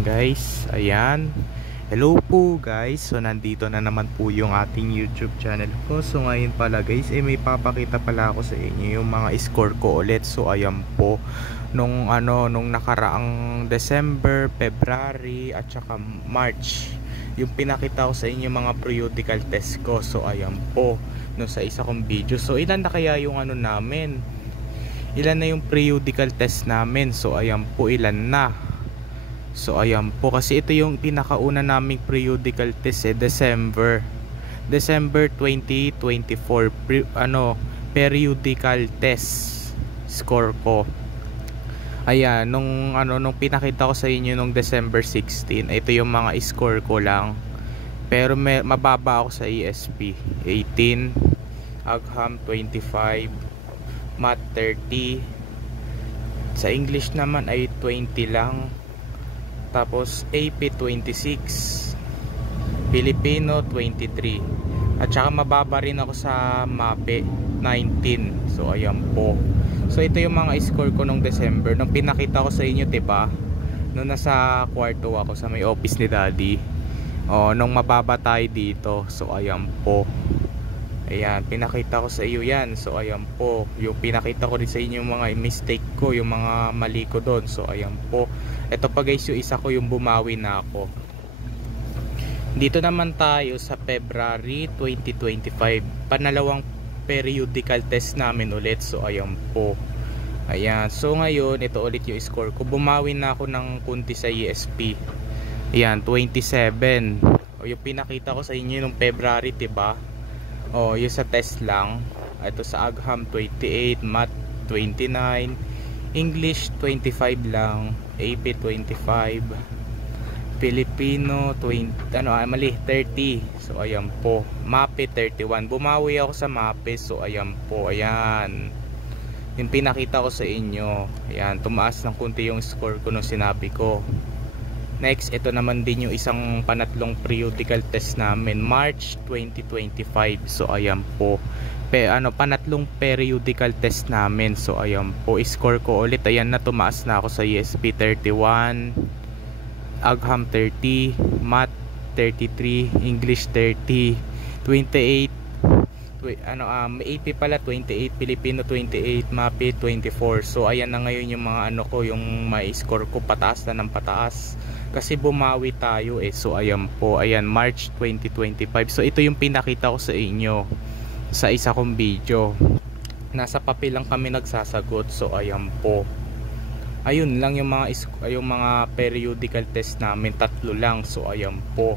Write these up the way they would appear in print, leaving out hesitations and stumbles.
Guys, ayan. Hello po guys. So nandito na naman po yung ating YouTube channel ko. So ngayon pala guys, may papakita pala ako sa inyo yung mga score ko ulit. So ayan po. Nung nakaraang December, February at saka March, yung pinakita ko sa inyo mga periodical test ko. So ayan po, no, sa isa kong video. So ilan na kaya yung namin? Ilan na yung periodical test namin? So ayan po, ilan na? So ayan po, kasi ito yung pinakauna naming periodical test December 2024 periodical test score ko. Ayan, nung pinakita ko sa inyo nung December 16, ito yung mga score ko lang. Pero mababa ako sa ESP 18, Agham 25, Math 30, sa English naman ay 20 lang. Tapos AP 26, Filipino 23, at saka mababa rin ako sa MAPE 19. So ayan po. So ito yung mga score ko nung December, nung pinakita ko sa inyo, diba? Nung nasa kwarto ako sa may office ni Daddy. Nung mababa tayo dito. So ayan po. Ayan, pinakita ko sa iyo yan. So ayan po, yung pinakita ko rin sa inyo yung mga mistake ko, yung mga mali ko doon. So ayan po. Ito pa guys, yung isa ko yung bumawi na ako. Dito naman tayo sa February 2025, panalawang periodical test namin ulit. So ayan po. Ayan, so ngayon ito ulit yung score ko. Bumawi na ako ng kunti sa ESP. Ayan, 27. Yung pinakita ko sa inyo nung February, diba? Yung sa test lang. Ito sa Agham 28, Math 29, English 25 lang, AP 25, Filipino 20, 30. So ayan po. MAPE 31. Bumawi ako sa MAPE. So ayan po, ayan. Yung pinakita ko sa inyo. Ayan, tumaas ng kunti yung score ko nung sinabi ko. Next, ito naman din yung isang panatlong periodical test namin, March 2025. So ayan po. Panatlong periodical test namin. So ayan po, score ko ulit. Ayan na, tumaas na ako sa ESP 31, Agham 30, Math 33, English 30, 28, AP pala 28, Filipino 28, MAPE 24. So ayan na ngayon yung mga ko, yung may score ko pataas na ng pataas. Kasi bumawi tayo So ayan po, ayan, March 2025. So ito yung pinakita ko sa inyo sa isa kong video. Nasa papel lang kami nagsasagot. So ayan po. Ayun lang yung mga periodical test namin, tatlo lang. So ayan po.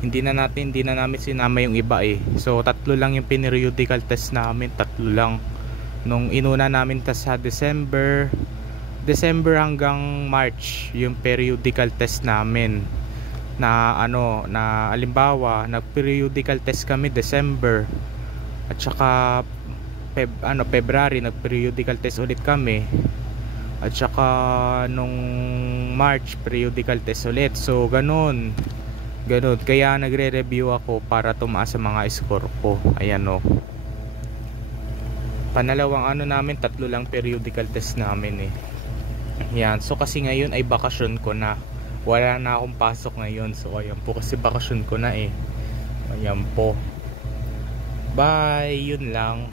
Hindi na namin sinama yung iba So tatlo lang yung periodical test namin, tatlo lang. Nung inuna namin sa December hanggang March yung periodical test namin na halimbawa nag-periodical test kami December, at saka February nag-periodical test ulit kami, at saka nung March periodical test ulit. So ganun, kaya nagre-review ako para tumaas sa mga score ko. Ayan panalawang namin, tatlo lang periodical test namin Yan, so kasi ngayon ay bakasyon ko na. Wala na akong pasok ngayon. So ayan po, kasi bakasyon ko na Ayan po. Bye, yun lang.